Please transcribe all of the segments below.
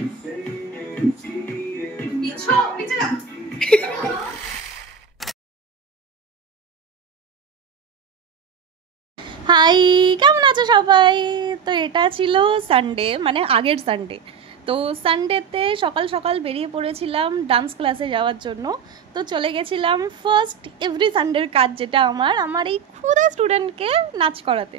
High, কেমন আছো সবাই? তো এটা ছিল সানডে, মানে আগের সানডে। তো সানডেতে সকাল সকাল বেরিয়ে পড়েছিলাম ডান্স ক্লাসে যাওয়ার জন্য। তো চলে গেছিলাম ফার্স্ট এভরি সানডের কাজ, যেটা আমার এই ক্ষুদে স্টুডেন্টকে নাচ করাতে।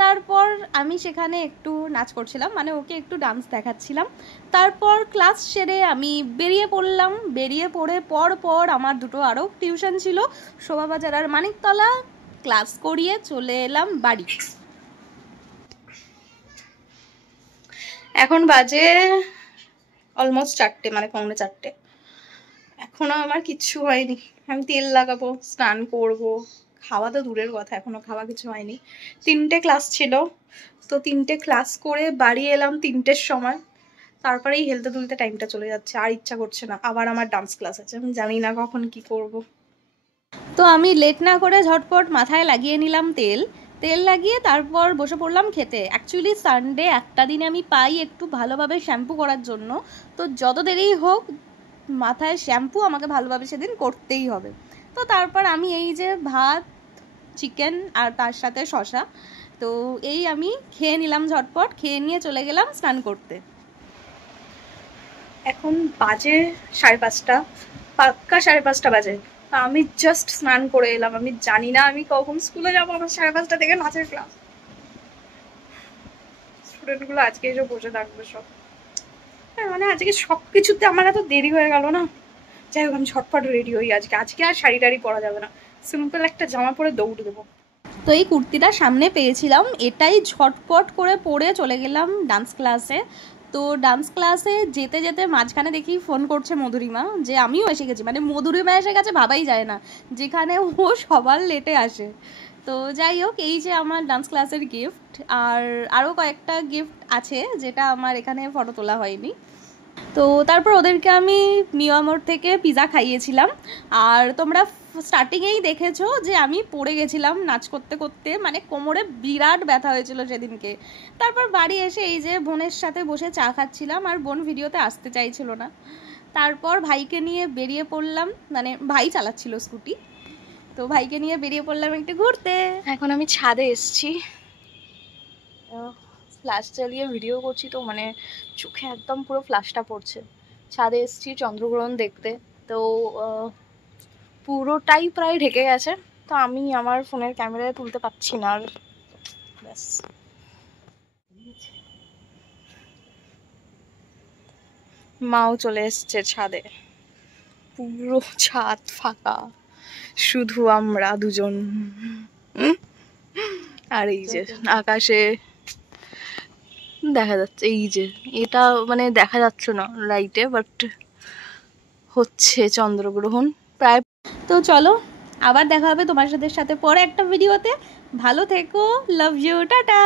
তারপর আমি সেখানে একটু নাচ করছিলাম, মানে ওকে একটু ডান্স দেখাচ্ছিলাম। তারপর ক্লাস সেরে আমি বেরিয়ে পড়লাম। বেরিয়ে পড়ে পর আমার দুটো আরও টিউশন ছিল, শোভাবাজার আর মানিকতলা। ক্লাস করিয়ে চলে এলাম বাড়ি। এখন বাজে অলমোস্ট 4টে, মানে 4:45। এখনো আমার কিচ্ছু হয়নি। আমি তেল লাগাবো, স্নান করব, খাওয়া তো দূরের কথা, এখনো খাওয়া কিছু হয়নি। 3টে ক্লাস ছিল, তো 3টে ক্লাস করে বাড়ি এলাম 3টের সময়। তারপরেই হেলতে তুলতে টাইমটা চলে যাচ্ছে, আর ইচ্ছা করছে না। আবার আমার ডান্স ক্লাস আছে, আমি জানি না কখন কি করব। তো আমি লেট না করে ঝটপট মাথায় লাগিয়ে নিলাম তেল। তেল লাগিয়ে তারপর বসে পড়লাম খেতে। অ্যাকচুয়ালি সানডে একটা দিনে আমি পাই একটু ভালোভাবে শ্যাম্পু করার জন্য। তো যত দেরি হোক, মাথায় শ্যাম্পু আমাকে ভালোভাবে সেদিন করতেই হবে। তো তারপর আমি এই যে ভাত, চিকেন আর তার সাথে শশা, তো এই আমি খেয়ে নিলাম ঝটপট। খেয়ে নিয়ে চলে গেলাম স্নান করতে। এখন বাজে 5:30, পাক্কা 5:30 বাজে। আমি জাস্ট স্নান করে এলাম। আমি জানি না আমি কখন স্কুলে যাবো। আমার 5:30 থেকে নাচের ক্লাস। স্টুডেন্টগুলো আজকে এসে বসে থাকবে সব। মানে আজকে সব কিছুতে আমার এত দেরি হয়ে গেল না। যাই হোক, আমি ঝটপট রেডি হই আজকে। আজকে আর শাড়ি টাড়ি পরা যাবে না, সিম্পল একটা জামা পরে দৌড় দেবো। তো এই কুর্তিটা সামনে পেয়েছিলাম, এটাই ঝটপট করে পরে চলে গেলাম ডান্স ক্লাসে। তো ডান্স ক্লাসে যেতে যেতে মাঝখানে দেখি ফোন করছে মধুরিমা, যে আমিও এসে গেছি। মানে মধুরিমা এসে গেছে ভাবাই যায় না, যেখানে ও সবার লেটে আসে। তো যাই হোক, এই যে আমার ডান্স ক্লাসের গিফট, আর আরও কয়েকটা গিফট আছে যেটা আমার এখানে ফটো তোলা হয়নি। তো তারপর ওদেরকে আমি নিয়ামোর থেকে পিৎজা খাইয়েছিলাম। আর তোমরা স্টার্টিংয়েই দেখেছো যে আমি পড়ে গেছিলাম নাচ করতে করতে, মানে কোমরে বিরাট ব্যথা হয়েছিল সেদিনকে। তারপর বাড়ি এসে এই যে বোনের সাথে বসে চা খাচ্ছিলাম, আর বোন ভিডিওতে আসতে চাইছিল না। তারপর ভাইকে নিয়ে বেরিয়ে পড়লাম, মানে ভাই চালাচ্ছিল স্কুটি। তো ভাইকে নিয়ে বেরিয়ে পড়লাম একটু ঘুরতে। এখন আমি ছাদে এসছি, ফ্ল্যাশ চালিয়ে ভিডিও করছি, তো মানে চোখে একদম পুরো ফ্ল্যাশটা পড়ছে। ছাদে এসছি চন্দ্রগ্রহণ দেখতে। তো পুরোটাই প্রায় ঢেকে গেছে, তো আমি আমার ফোনের ক্যামেরায় তুলতে পারছি না আর। ব্যাস, মাও চলে এসছে ছাদে। পুরো ছাদ ফাঁকা, শুধু আমরা দুজন। আর এই যে আকাশে দেখা যাচ্ছে, এই যে এটা মানে দেখা যাচ্ছে না লাইটে, বাট হচ্ছে চন্দ্রগ্রহণ প্রায়। তো চলো, আবার দেখা হবে তোমার সাথে পরে একটা ভিডিওতে। ভালো থেকো, লাভ ইউ, টাটা।